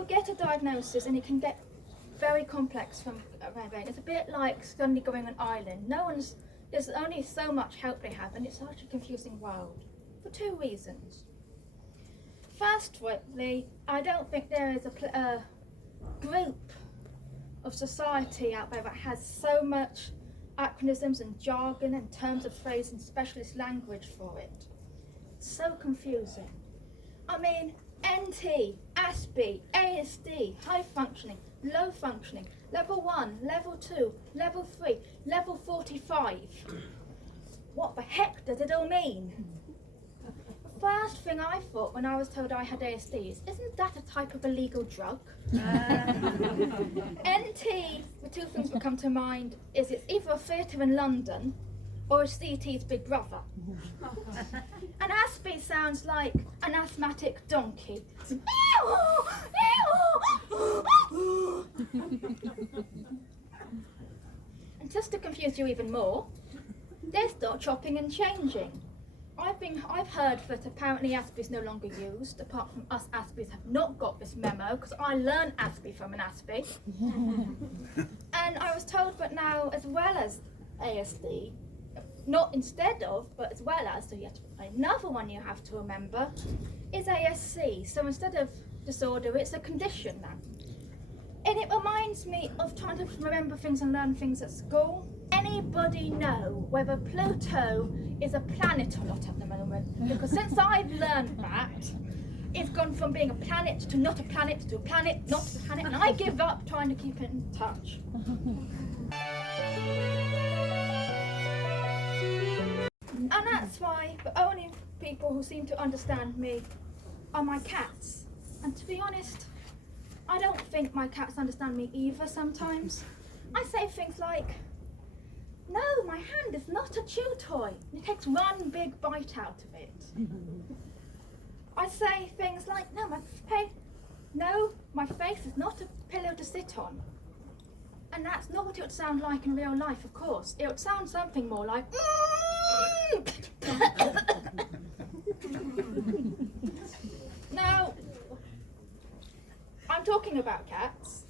you get a diagnosis and it can get very complex from around. It's a bit like suddenly going on an island. There's only so much help they have, and it's such a confusing world for two reasons. Firstly, I don't think there is a group of society out there that has so much acronyms and jargon and terms of phrase and specialist language for it. It's so confusing. I mean, NT, Aspie, A.S.D, high functioning, low functioning, level 1, level 2, level 3, level 45. What the heck does it all mean? The first thing I thought when I was told I had A.S.D is, isn't that a type of illegal drug? NT, the two things that come to mind is it's either a theatre in London or it's C.T.'s big brother. And Aspie sounds like an asthmatic donkey. And just to confuse you even more, they start chopping and changing. I've heard that apparently Aspie is no longer used, apart from us Aspies have not got this memo, because I learned Aspie from an Aspie. And I was told that now, as well as A.S.D, not instead of, but as well as, so you have to, another one you have to remember is A.S.C. So instead of disorder, it's a condition now. And it reminds me of trying to remember things and learn things at school. Anybody know whether Pluto is a planet or not at the moment? Because since I've learned that, it's gone from being a planet to not a planet to a planet, not a planet, and I give up trying to keep it in touch. And that's why the only people who seem to understand me are my cats. And to be honest, I don't think my cats understand me either sometimes. I say things like, no, my hand is not a chew toy. It takes one big bite out of it. I say things like, no, my face is not a pillow to sit on. And that's not what it would sound like in real life, of course. It would sound something more like, Now, I'm talking about cats,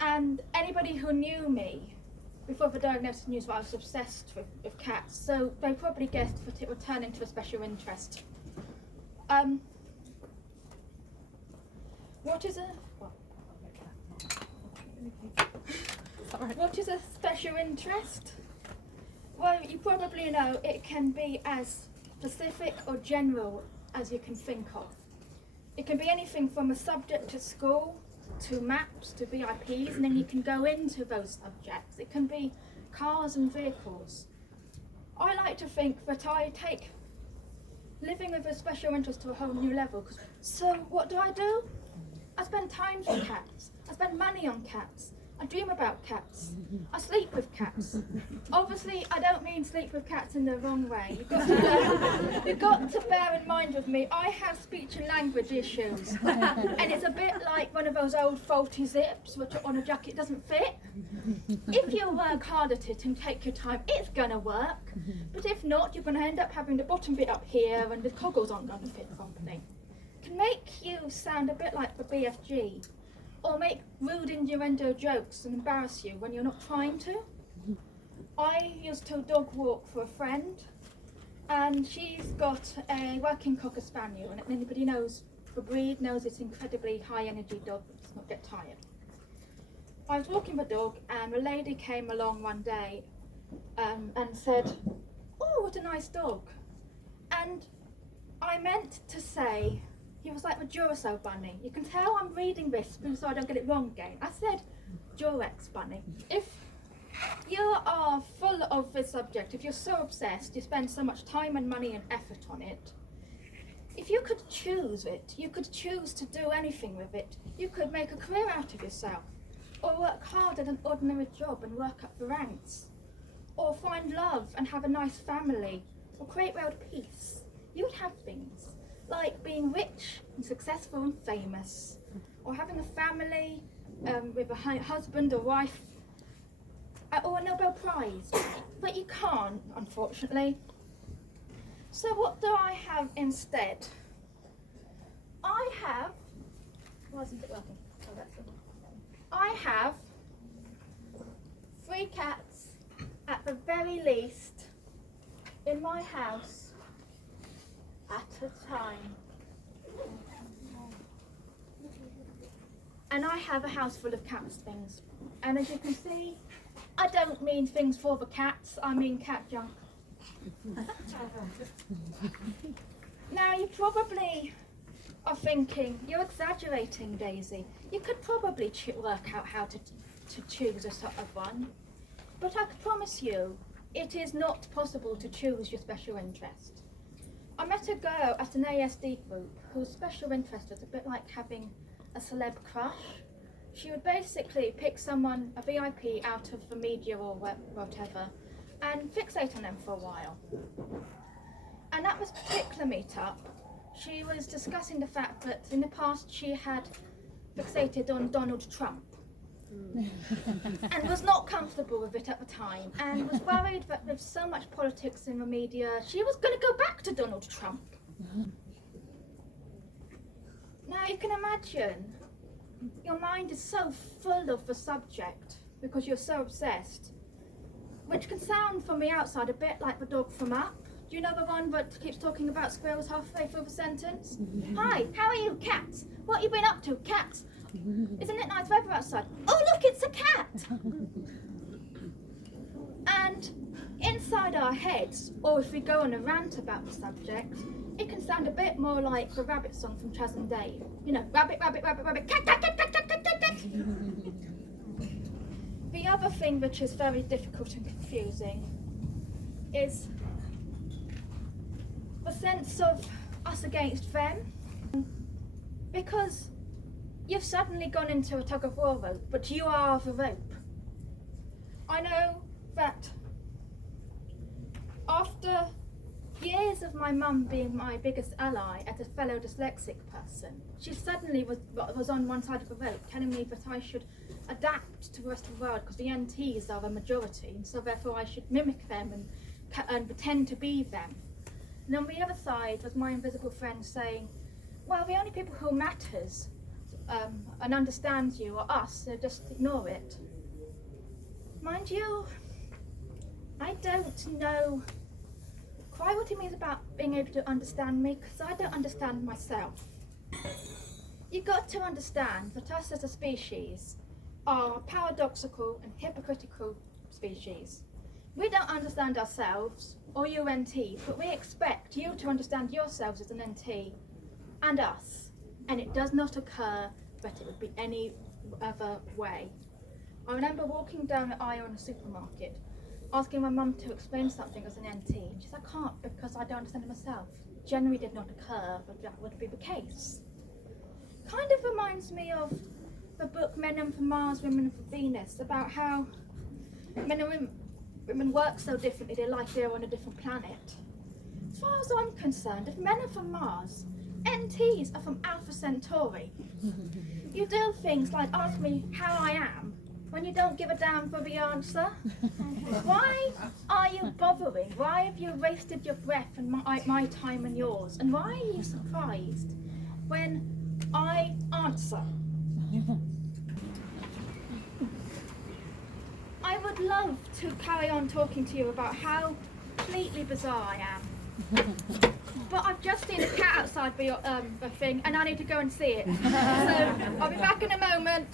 and anybody who knew me before the diagnosis knew that I was obsessed with cats, so they probably guessed that it would turn into a special interest. What is a special interest? Well, you probably know it can be as specific or general as you can think of. It can be anything from a subject at school to maps to VIPs, and then you can go into those subjects. It can be cars and vehicles. I like to think that I take living with a special interest to a whole new level. So what do? I spend time with cats. I spend money on cats. I dream about cats. I sleep with cats. Obviously, I don't mean sleep with cats in the wrong way. You've got to bear in mind with me, I have speech and language issues. And it's a bit like one of those old faulty zips which on a jacket doesn't fit. If you work hard at it and take your time, it's going to work. But if not, you're going to end up having the bottom bit up here and the coggles aren't going to fit properly. It can make you sound a bit like the BFG. Or make rude innuendo jokes and embarrass you when you're not trying to. I used to dog walk for a friend, and she's got a working Cocker Spaniel, and anybody knows the breed knows it's an incredibly high energy dog that does not get tired. I was walking the dog, and a lady came along one day and said, "Oh, what a nice dog." And I meant to say, he was like the Duracell bunny. You can tell I'm reading this so I don't get it wrong again. I said Durex bunny. If you are full of this subject, if you're so obsessed, you spend so much time and money and effort on it, if you could choose it, you could choose to do anything with it. You could make a career out of yourself, or work hard at an ordinary job and work up the ranks, or find love and have a nice family, or create world peace. You would have things like being rich and successful and famous, or having a family with a husband or wife, or a Nobel Prize. But you can't, unfortunately. So what do I have instead? I have, why isn't it working? I have 3 cats at the very least in my house at a time. And I have a house full of cats things. And as you can see, I don't mean things for the cats, I mean cat junk. Now you probably are thinking, you're exaggerating, Daisy. You could probably work out how to choose a sort of one. But I can promise you, it is not possible to choose your special interest. I met a girl at an A.S.D group whose special interest was a bit like having a celeb crush. She would basically pick someone, a VIP, out of the media or whatever, and fixate on them for a while. And at this particular meetup, she was discussing the fact that in the past she had fixated on Donald Trump and was not comfortable with it at the time, and was worried that with so much politics in the media, she was going to go back to Donald Trump. Now you can imagine, your mind is so full of the subject because you're so obsessed, which can sound from the outside a bit like the dog from Up. Do you know the one that keeps talking about squirrels halfway through the sentence? Hi, how are you, cats? What have you been up to, cats? Isn't it nice weather outside? Oh look, it's a cat! And inside our heads, or if we go on a rant about the subject, it can sound a bit more like the rabbit song from Chas and Dave. You know, rabbit, rabbit, rabbit, rabbit, cat, cat, cat, cat, cat, cat, cat, cat. The other thing which is very difficult and confusing is the sense of us against them, because you've suddenly gone into a tug-of-war rope, but you are the rope. I know that after years of my mum being my biggest ally as a fellow dyslexic person, she suddenly was on one side of the rope, telling me that I should adapt to the rest of the world because the NTs are the majority, and so therefore I should mimic them and pretend to be them. And on the other side was my invisible friend saying, well, the only people who matters and understands you are us, so just ignore it. Mind you, I don't know quite what he means about being able to understand me, because I don't understand myself. You've got to understand that us as a species are a paradoxical and hypocritical species. We don't understand ourselves or you NT, but we expect you to understand yourselves as an NT and us, and it does not occur that it would be any other way. I remember walking down the aisle in a supermarket, asking my mum to explain something as an NT, and she said, I can't because I don't understand it myself. Generally did not occur, but that would be the case. Kind of reminds me of the book Men Are from Mars, Women Are from Venus, about how men and women work so differently, they're like they're on a different planet. As far as I'm concerned, if men are from Mars, NTs are from Alpha Centauri. You do things like ask me how I am when you don't give a damn for the answer. Why are you bothering? Why have you wasted your breath and my time and yours? And why are you surprised when I answer? I would love to carry on talking to you about how completely bizarre I am. But I've just seen a cat outside the thing and I need to go and see it. So I'll be back in a moment.